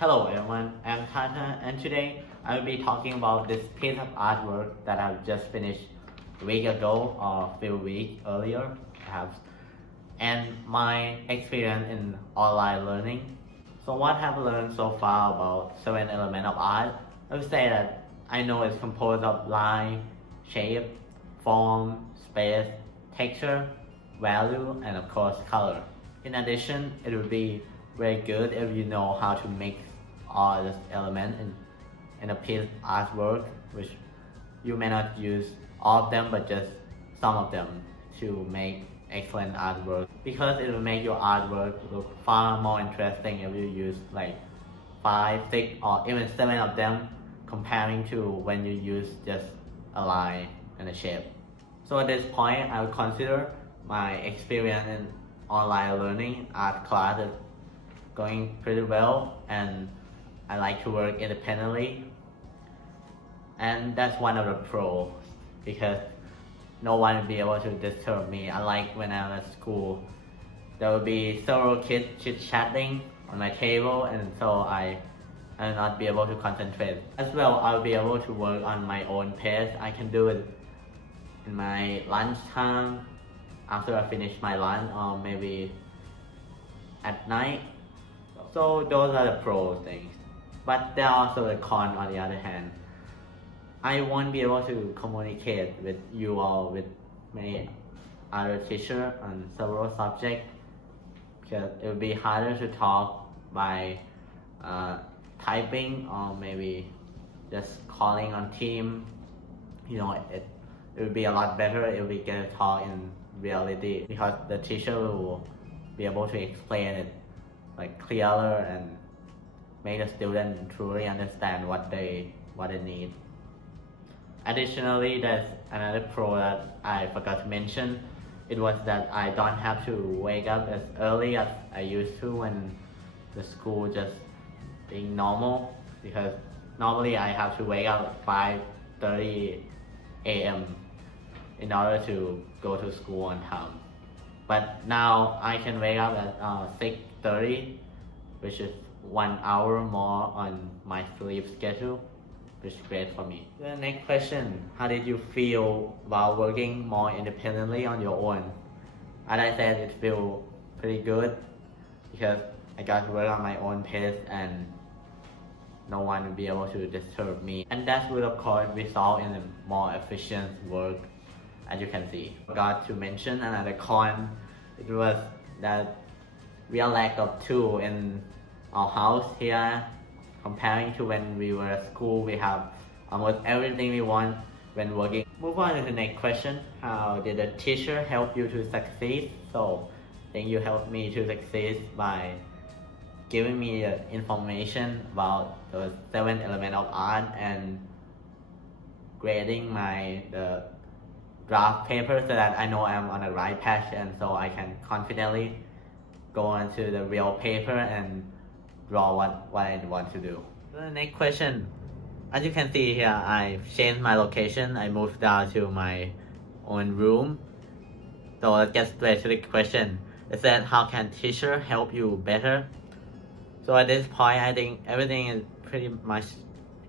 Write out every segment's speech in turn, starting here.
Hello everyone, I'm Tata and today I will be talking about this piece of artwork that I've just finished a week ago or a few weeks earlier perhaps, and my experience in online learning. So what I've learned so far about 7 elements of art, I would say that I know it's composed of line, shape, form, space, texture, value, and of course color. In addition, it would be very good if you know how to mix all these elements in a piece of artwork, which you may not use all of them but just some of them to make excellent artwork, because it will make your artwork look far more interesting if you use like 5, 6 or even 7 of them comparing to when you use just a line and a shape. So at this point I would consider my experience in online learning art classes going pretty well, and I like to work independently, and that's one of the pros because no one will be able to disturb me. Unlike when I was at school, there will be several kids chit-chatting on my table, and so I will not be able to concentrate. As well, I will be able to work on my own pace. I can do it in my lunchtime after I finish my lunch, or maybe at night. So those are the pro things. But there are also the con on the other hand. I won't be able to communicate with you or with many other teachers on several subjects because it will be harder to talk by typing or maybe just calling on team. It would be a lot better if we get to talk in reality, because the teacher will be able to explain it like clearer and make the student truly understand what they need. Additionally, there's another pro that I forgot to mention. It was that I don't have to wake up as early as I used to when the school just being normal, because normally I have to wake up at 5:30 a.m. in order to go to school on time. But now I can wake up at 6:30, which is 1 hour more on my sleep schedule, which is great for me. The next question, how did you feel while working more independently on your own? As I said, it feels pretty good because I got to work on my own pace and no one will be able to disturb me. And that will of course result in a more efficient work, as you can see. Forgot to mention another con, it was that we are lack of tools in our house here. Comparing to when we were at school, we have almost everything we want when working. Move on to the next question. How did the teacher help you to succeed? So I think you helped me to succeed by giving me the information about the 7 elements of art and grading the draft paper so that I know I'm on the right path, and so I can confidently go on to the real paper and draw what I want to do. The next question, as you can see here, I've changed my location. I moved down to my own room. So let's get straight to the question. It said, how can teacher help you better? So at this point, I think everything is pretty much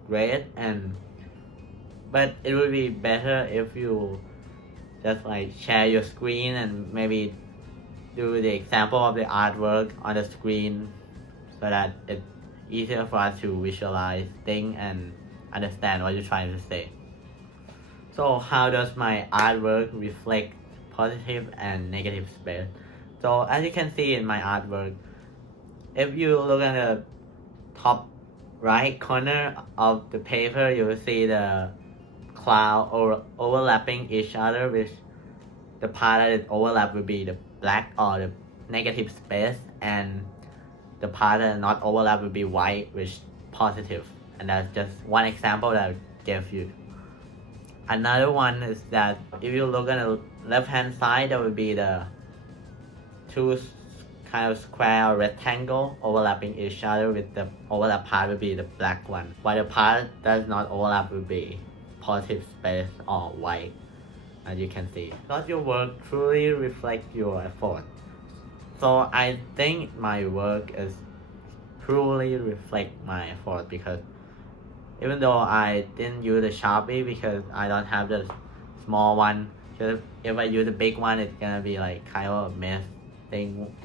great, but it would be better if you just like share your screen and maybe do the example of the artwork on the screen so that it's easier for us to visualize things and understand what you're trying to say. So how does my artwork reflect positive and negative space? So as you can see in my artwork, if you look at the top right corner of the paper, you will see the cloud overlapping each other, which the part that overlap will be the black or the negative space, and the part that not overlap will be white, which is positive. And that's just one example that I gave you. Another one is that if you look at the left hand side, there will be the two kind of square or rectangle overlapping each other, with the overlap part will be the black one, while the part that does not overlap will be positive space or white, as you can see. Because your work truly reflects your effort. So I think my work is truly reflect my effort, because even though I didn't use the Sharpie because I don't have the small one, because if I use the big one, it's gonna be like kind of a mess thing.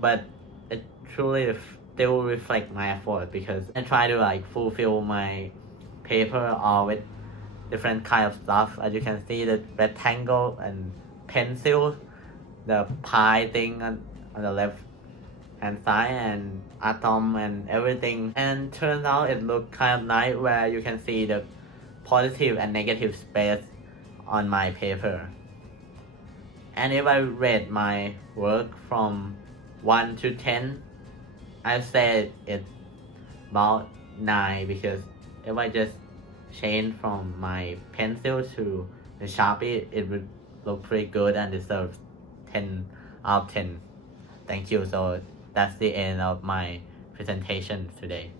But it truly still reflect my effort, because I try to like fulfill my paper all with different kind of stuff. As you can see, the rectangle and pencil, the pie thing on the left hand side, and atom and everything. And turns out it looked kind of nice, where you can see the positive and negative space on my paper. And if I rate my work from 1 to 10, I said it's about 9, because if I just change from my pencil to the Sharpie, it would look pretty good and deserve 10 out of 10. Thank you. So that's the end of my presentation today.